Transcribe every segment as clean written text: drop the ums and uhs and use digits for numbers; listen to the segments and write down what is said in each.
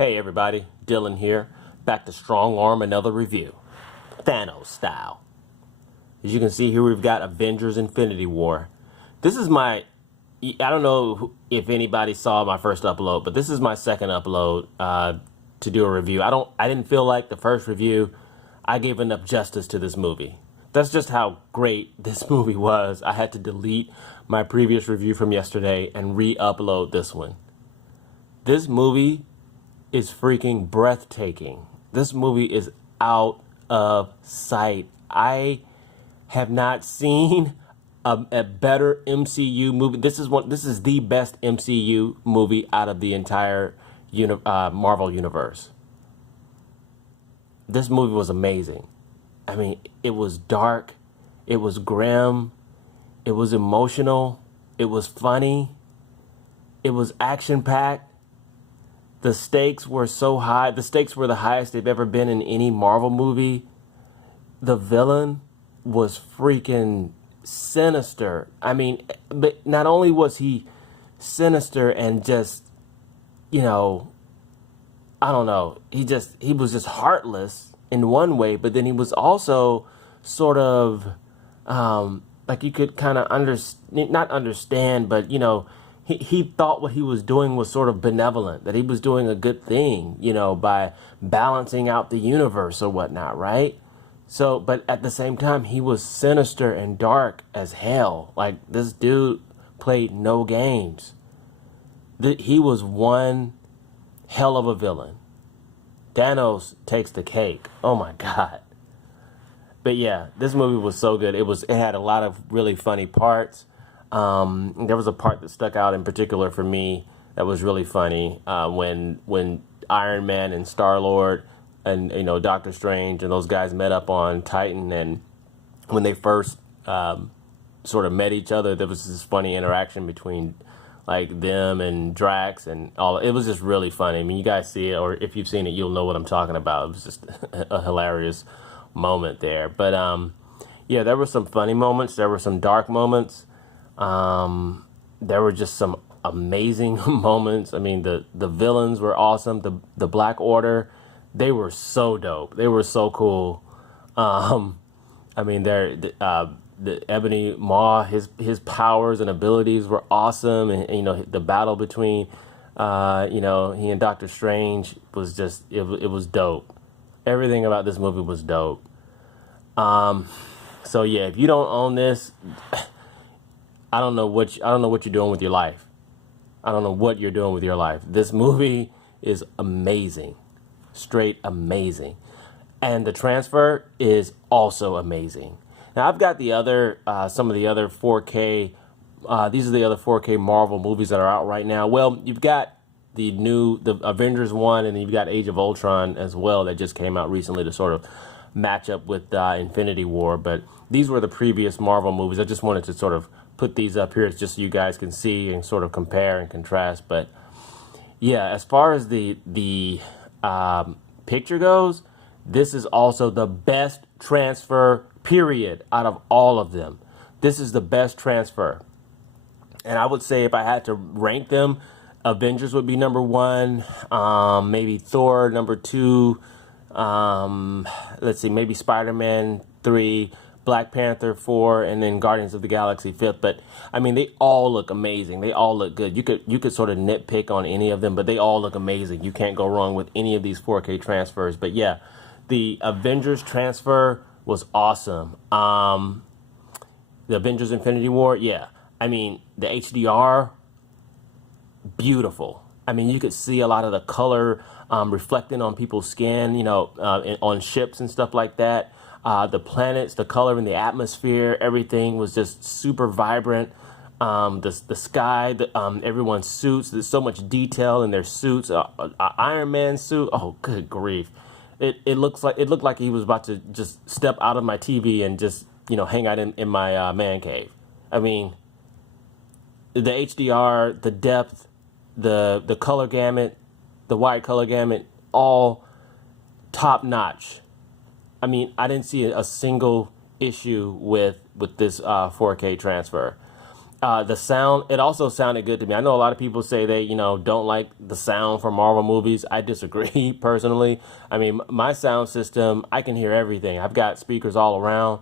Hey everybody, Dylan here, back to Strong Arm, another review, Thanos style. As you can see here, we've got Avengers Infinity War. This is I don't know if anybody saw my first upload, but this is my second upload to do a review. I didn't feel like the first review, I gave enough justice to this movie. That's just how great this movie was. I had to delete my previous review from yesterday and re-upload this one. This movie is freaking breathtaking. This movie is out of sight. I have not seen a better MCU movie. This is the best MCU movie out of the entire Marvel universe. This movie was amazing. I mean, it was dark, it was grim, it was emotional, it was funny, it was action-packed. The stakes were so high. The stakes were the highest they've ever been in any Marvel movie. The villain was freaking sinister. I mean, but not only was he sinister and just, I don't know, he was just heartless in one way, but then he was also sort of, like you could kind of not understand, but, he thought what he was doing was sort of benevolent, that he was doing a good thing, by balancing out the universe or whatnot, right? So, but at the same time, he was sinister and dark as hell. Like, this dude played no games. He was one hell of a villain. Thanos takes the cake. Oh my God. But yeah, this movie was so good. It had a lot of really funny parts. There was a part that stuck out in particular for me that was really funny when Iron Man and Star-Lord and Doctor Strange and those guys met up on Titan, and when they first sort of met each other, there was this funny interaction between like them and Drax and all. It was just really funny. I mean, you guys see it, or if you've seen it, you'll know what I'm talking about. It was just a hilarious moment there. But yeah, there were some funny moments. There were some dark moments. There were just some amazing moments. I mean, the villains were awesome. The Black Order, they were so dope. They were so cool. I mean, the Ebony Maw, his powers and abilities were awesome. And the battle between, he and Doctor Strange was just, it was dope. Everything about this movie was dope. So yeah, if you don't own this, I don't know what you're doing with your life. I don't know what you're doing with your life. This movie is amazing. Straight amazing. And the transfer is also amazing. Now, I've got the other, some of the other 4K, these are the other 4K Marvel movies that are out right now. Well, you've got the Avengers 1, and then you've got Age of Ultron as well that just came out recently to sort of match up with Infinity War. But these were the previous Marvel movies. I just wanted to sort of put these up here just so you guys can see and sort of compare and contrast. But yeah, as far as the picture goes, this is also the best transfer period out of all of them. This is the best transfer. And I would say if I had to rank them, Avengers would be number 1, maybe Thor number 2, let's see, maybe Spider-Man 3, Black Panther 4, and then Guardians of the Galaxy 5th. But I mean, they all look amazing. They all look good. You could sort of nitpick on any of them, but they all look amazing. You can't go wrong with any of these 4K transfers. But yeah, the Avengers transfer was awesome. The Avengers Infinity War, yeah. I mean, the HDR, beautiful. I mean, you could see a lot of the color reflecting on people's skin, on ships and stuff like that. The planets, the color in the atmosphere, everything was just super vibrant. The sky, everyone's suits, there's so much detail in their suits. Iron Man suit, oh, good grief. It looked like he was about to just step out of my TV and just, hang out in my man cave. I mean, the HDR, the depth, the color gamut, the wide color gamut, all top notch. I mean, I didn't see a single issue with this 4K transfer. The sound, it also sounded good to me. I know a lot of people say they, don't like the sound from Marvel movies. I disagree personally. I mean, my sound system, I can hear everything. I've got speakers all around,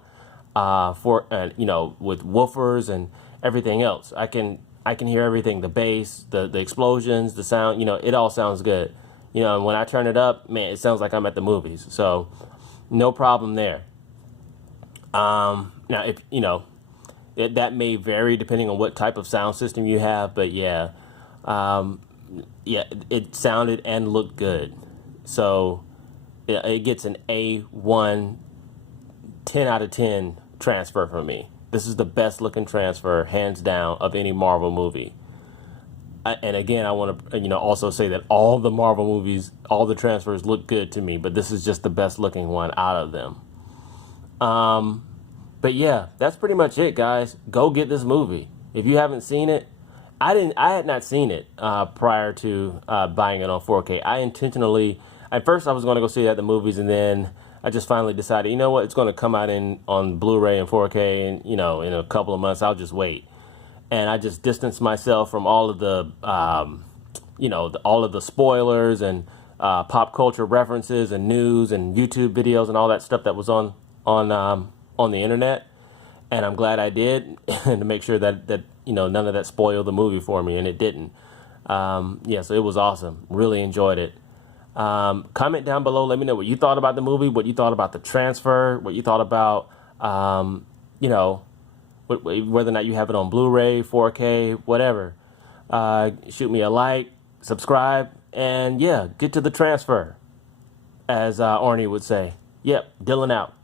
with woofers and everything else. I can hear everything, the bass, the explosions, the sound, it all sounds good. And when I turn it up, man, it sounds like I'm at the movies. So no problem there. Now, if that may vary depending on what type of sound system you have, but um, yeah, it sounded and looked good. So yeah, it gets an A1, 10 out of 10 transfer from me. This is the best looking transfer, hands down, of any Marvel movie. And again, I want to also say that all the Marvel movies, all the transfers look good to me, but this is just the best looking one out of them. But yeah, that's pretty much it, guys. Go get this movie if you haven't seen it. I had not seen it prior to buying it on 4K. I intentionally, at first I was going to go see it at the movies, and then I just finally decided, you know what, it's going to come out on Blu-ray and 4K, and in a couple of months I'll just wait. And I just distanced myself from all of the, all of the spoilers and pop culture references and news and YouTube videos and all that stuff that was on the internet. And I'm glad I did, and to make sure that none of that spoiled the movie for me, and it didn't. So it was awesome. Really enjoyed it. Comment down below. Let me know what you thought about the movie, what you thought about the transfer, what you thought about, whether or not you have it on Blu-ray, 4K, whatever. Shoot me a like, subscribe, and yeah, get to the transfer, as Arnie would say. Yep, Dylan out.